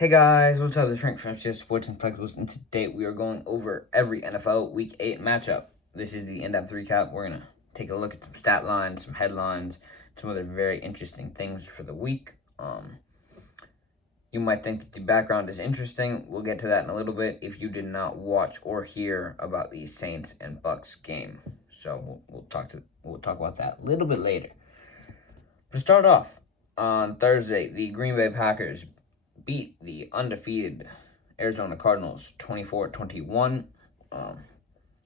Hey guys, what's up? This is Frank from Sports and Collectibles, and today we are going over every NFL Week 8 matchup. This is the in-depth recap. We're going to take a look at some stat lines, some headlines, some other very interesting things for the week. You might think that the background is interesting. We'll get to that in a little bit if you did not watch or hear about the Saints and Bucks game. So we'll talk about that a little bit later. To start off, on Thursday, the Green Bay Packers beat the undefeated Arizona Cardinals 24-21.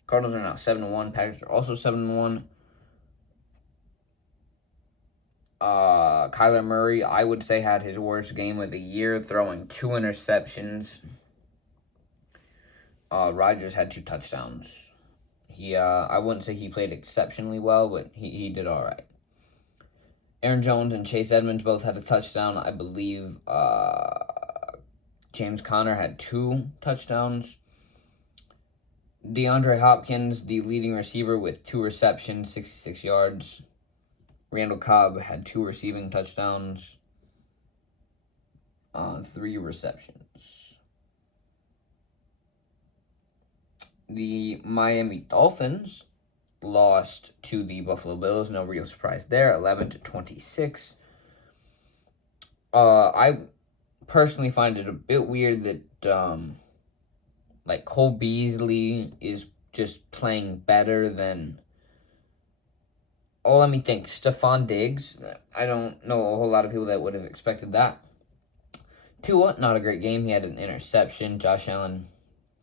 Cardinals are now 7-1. Packers are also 7-1. Kyler Murray, I would say, had his worst game of the year, throwing 2 interceptions. Rodgers had 2 touchdowns. I wouldn't say he played exceptionally well, but he did all right. Aaron Jones and Chase Edmonds both had a touchdown. I believe James Conner had 2 touchdowns. DeAndre Hopkins, the leading receiver with 2 receptions, 66 yards. Randall Cobb had 2 receiving touchdowns on 3 receptions. The Miami Dolphins lost to the Buffalo Bills. No real surprise there, 11-26. I personally find it a bit weird that Cole Beasley is just playing better than let me think. Stephon Diggs. I don't know a whole lot of people that would have expected that. Tua, not a great game. He had an interception. Josh Allen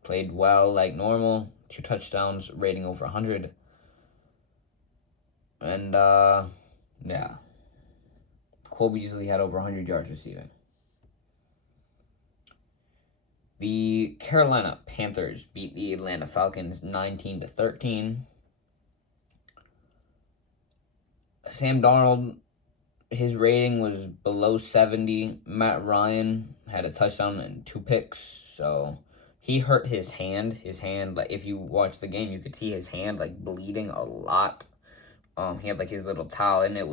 played well like normal. 2 touchdowns, rating over 100. And, yeah. Cole Beasley had over 100 yards receiving. The Carolina Panthers beat the Atlanta Falcons 19-13. Sam Darnold, his rating was below 70. Matt Ryan had a touchdown and 2 picks, so he hurt his hand. His hand, if you watch the game, you could see his hand bleeding a lot. He had his little towel, and it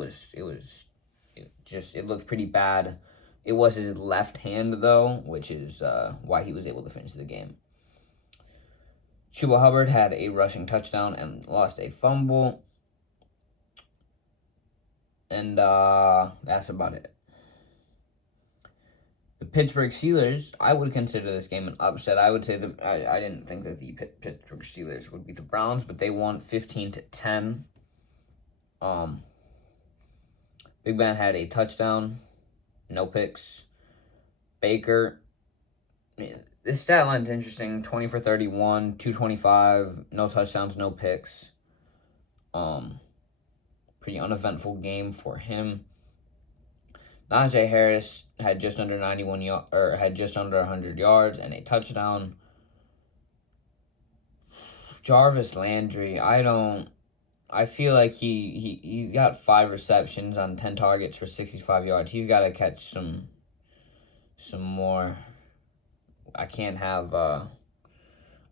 looked pretty bad. It was his left hand though, which is why he was able to finish the game. Chuba Hubbard had a rushing touchdown and lost a fumble. And that's about it. The Pittsburgh Steelers, I would consider this game an upset. I would say I didn't think that the Pittsburgh Steelers would beat the Browns, but they won 15-10. Big Ben had a touchdown, no picks. Baker, this stat line's interesting. 20 for 31, 225, no touchdowns, no picks. Pretty uneventful game for him. Najee Harris had just under 100 yards and a touchdown. Jarvis Landry, I feel like he got 5 receptions on 10 targets for 65 yards. He's got to catch some more. I can't have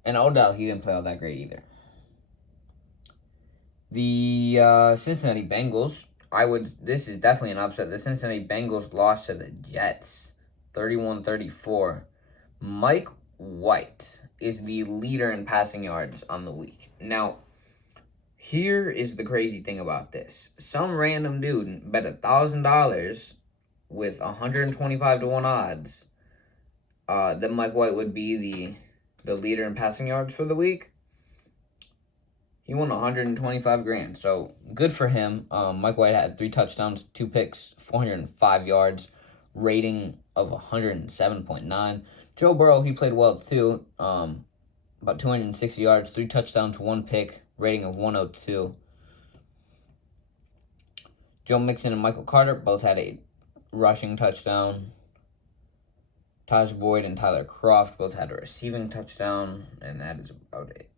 and Odell, he didn't play all that great either. The Cincinnati Bengals, this is definitely an upset. The Cincinnati Bengals lost to the Jets 31-34. Mike White is the leader in passing yards on the week. Now, here is the crazy thing about this. Some random dude bet $1,000 with 125-1 odds that Mike White would be the leader in passing yards for the week. He won $125,000, so good for him. Mike White had 3 touchdowns, 2 picks, 405 yards, rating of 107.9. Joe Burrow, he played well too. About 260 yards, 3 touchdowns, 1 pick, rating of 102. Joe Mixon and Michael Carter both had a rushing touchdown. Taj Boyd and Tyler Kroft both had a receiving touchdown, and that is about it.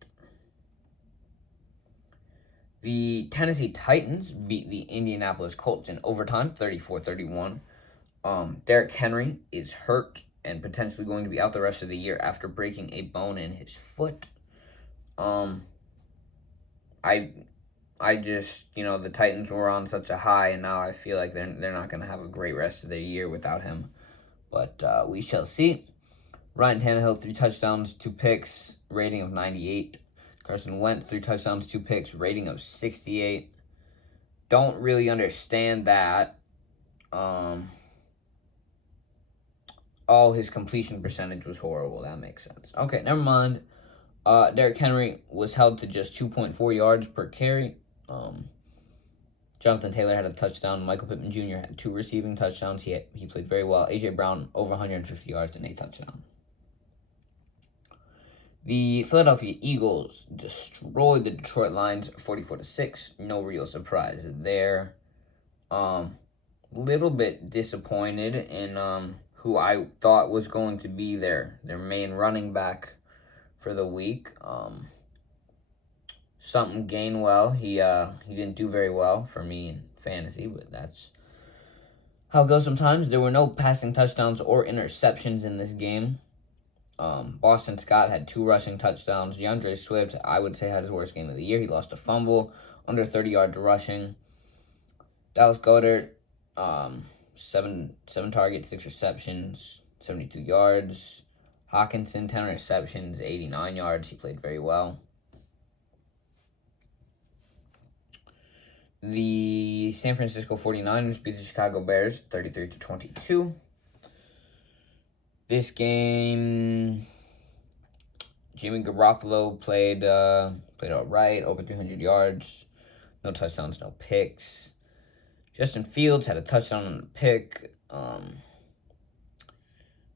The Tennessee Titans beat the Indianapolis Colts in overtime, 34-31. Derrick Henry is hurt and potentially going to be out the rest of the year after breaking a bone in his foot. I just, the Titans were on such a high, and now I feel like they're not going to have a great rest of the year without him. but we shall see. Ryan Tannehill, 3 touchdowns, 2 picks, rating of 98. Carson Wentz, 3 touchdowns, 2 picks, rating of 68. Don't really understand that. His completion percentage was horrible. That makes sense. Okay, never mind. Derrick Henry was held to just 2.4 yards per carry. Jonathan Taylor had a touchdown. Michael Pittman Jr. had 2 receiving touchdowns. He played very well. A.J. Brown, over 150 yards and a touchdown. The Philadelphia Eagles destroyed the Detroit Lions 44-6. No real surprise there. Little bit disappointed in who I thought was going to be their main running back for the week. Something Gainwell. He didn't do very well for me in fantasy, but that's how it goes sometimes. There were no passing touchdowns or interceptions in this game. Boston Scott had 2 rushing touchdowns. DeAndre Swift, I would say, had his worst game of the year. He lost a fumble, under 30 yards rushing. Dallas Goedert, 7 targets, 6 receptions, 72 yards. Hawkinson, 10 receptions, 89 yards. He played very well. The San Francisco 49ers beat the Chicago Bears 33-22. This game, Jimmy Garoppolo played all right, over 300 yards, no touchdowns, no picks. Justin Fields had a touchdown on the pick.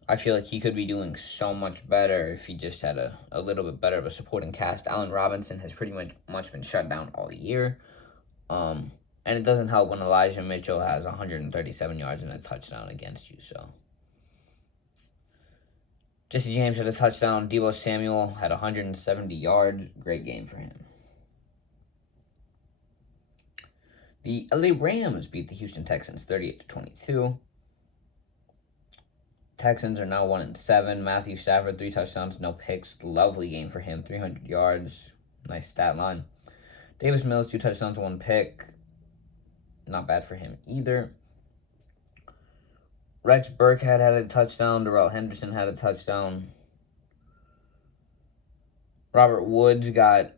I feel like he could be doing so much better if he just had a little bit better of a supporting cast. Allen Robinson has pretty much been shut down all year. And it doesn't help when Elijah Mitchell has 137 yards and a touchdown against you, so. Jesse James had a touchdown. Deebo Samuel had 170 yards. Great game for him. The LA Rams beat the Houston Texans 38-22. Texans are now 1-7. Matthew Stafford, 3 touchdowns, no picks. Lovely game for him. 300 yards. Nice stat line. Davis Mills, 2 touchdowns, 1 pick. Not bad for him either. Rex Burkhead had a touchdown. Darrell Henderson had a touchdown. Robert Woods got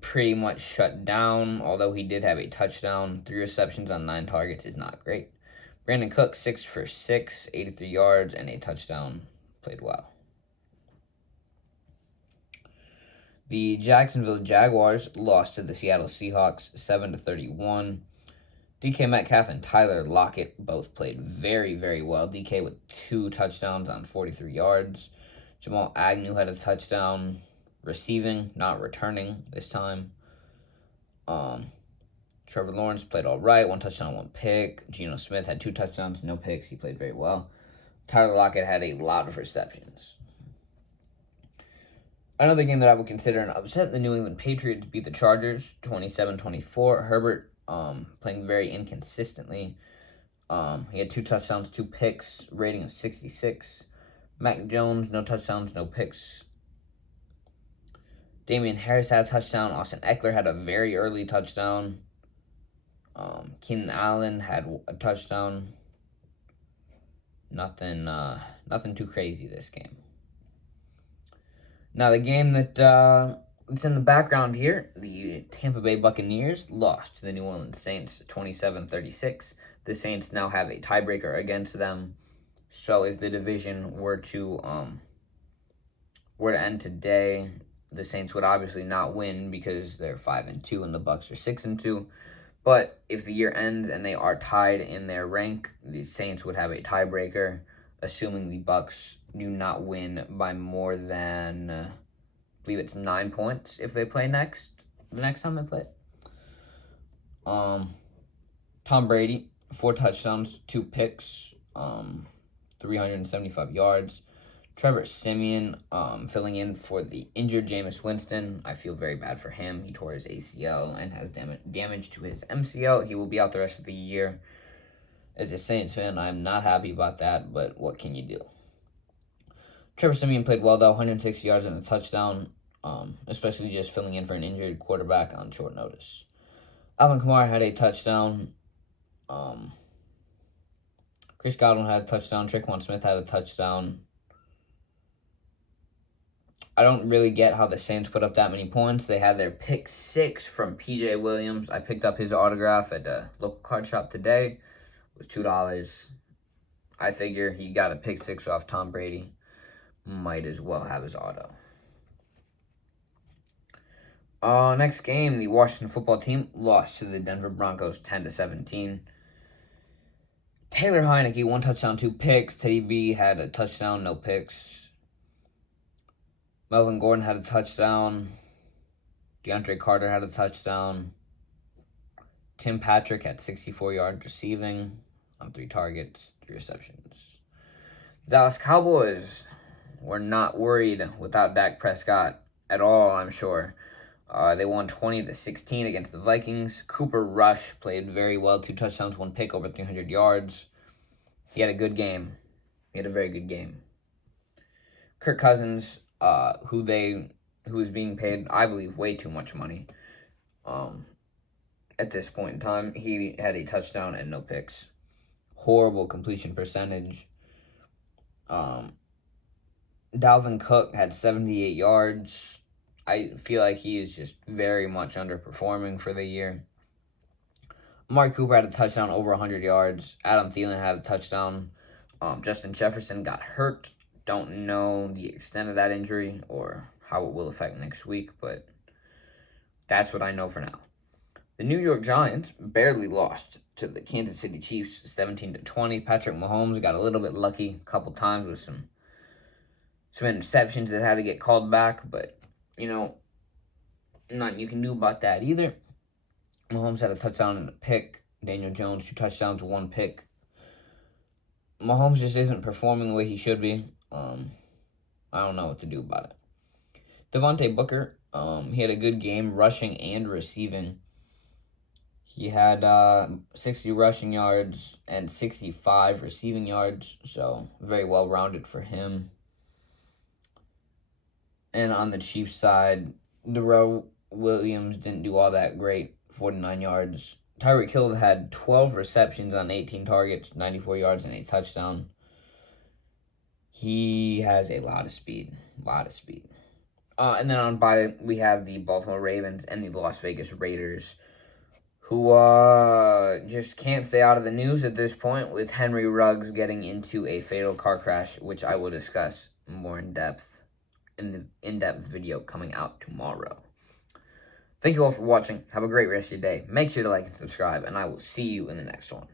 pretty much shut down, although he did have a touchdown. 3 receptions on 9 targets is not great. Brandon Cook, 6 for 6, 83 yards, and a touchdown. Played well. The Jacksonville Jaguars lost to the Seattle Seahawks 7-31. DK Metcalf and Tyler Lockett both played very, very well. DK with 2 touchdowns on 43 yards. Jamal Agnew had a touchdown receiving, not returning this time. Trevor Lawrence played all right. 1 touchdown, 1 pick. Geno Smith had 2 touchdowns, no picks. He played very well. Tyler Lockett had a lot of receptions. Another game that I would consider an upset, the New England Patriots beat the Chargers 27-24. Herbert playing very inconsistently. He had 2 touchdowns, 2 picks, rating of 66. Mac Jones, no touchdowns, no picks. Damian Harris had a touchdown. Austin Eckler had a very early touchdown. Keenan Allen had a touchdown. Nothing too crazy this game. Now the game that it's in the background here, the Tampa Bay Buccaneers lost to the New Orleans Saints 27-36. The Saints now have a tiebreaker against them. So if the division were to end today, the Saints would obviously not win because they're 5-2 and the Bucs are 6-2. But if the year ends and they are tied in their rank, the Saints would have a tiebreaker, assuming the Bucs do not win by more than, I believe it's 9 points if they play the next time they play. Tom Brady, 4 touchdowns, 2 picks, 375 yards. Trevor Siemian filling in for the injured Jameis Winston. I feel very bad for him. He tore his ACL and has damage to his MCL. He will be out the rest of the year. As a Saints fan, I'm not happy about that, but what can you do? Trevor Siemian played well, though, 160 yards and a touchdown, especially just filling in for an injured quarterback on short notice. Alvin Kamara had a touchdown. Chris Godwin had a touchdown. Tre'Quan Smith had a touchdown. I don't really get how the Saints put up that many points. They had their pick 6 from P.J. Williams. I picked up his autograph at the local card shop today. It was $2. I figure he got a pick 6 off Tom Brady. Might as well have his auto. Next game, the Washington football team lost to the Denver Broncos 10-17. Taylor Heineke, 1 touchdown, 2 picks. Teddy B had a touchdown, no picks. Melvin Gordon had a touchdown. DeAndre Carter had a touchdown. Tim Patrick had 64 yards receiving on 3 targets, 3 receptions. Dallas Cowboys were not worried without Dak Prescott at all, I'm sure. They won 20-16 against the Vikings. Cooper Rush played very well. 2 touchdowns, 1 pick, over 300 yards. He had a good game. He had a very good game. Kirk Cousins, who is being paid, I believe, way too much money. At this point in time, he had a touchdown and no picks. Horrible completion percentage. Dalvin Cook had 78 yards. I feel like he is just very much underperforming for the year. Amari Cooper had a touchdown, over 100 yards. Adam Thielen had a touchdown. Justin Jefferson got hurt. Don't know the extent of that injury or how it will affect next week, but that's what I know for now. The New York Giants barely lost to the Kansas City Chiefs 17-20. Patrick Mahomes got a little bit lucky a couple times with some interceptions that had to get called back, but nothing you can do about that either. Mahomes had a touchdown and a pick. Daniel Jones, 2 touchdowns, 1 pick. Mahomes just isn't performing the way he should be. I don't know what to do about it. Devonte Booker, he had a good game rushing and receiving. He had 60 rushing yards and 65 receiving yards, so very well-rounded for him. And on the Chiefs side, Darrell Williams didn't do all that great, 49 yards. Tyreek Hill had 12 receptions on 18 targets, 94 yards, and a touchdown. He has a lot of speed, and then on bye, we have the Baltimore Ravens and the Las Vegas Raiders, who just can't stay out of the news at this point, with Henry Ruggs getting into a fatal car crash, which I will discuss more in depth in the in-depth video coming out tomorrow. Thank you all for watching. Have a great rest of your day. Make sure to like and subscribe, and I will see you in the next one.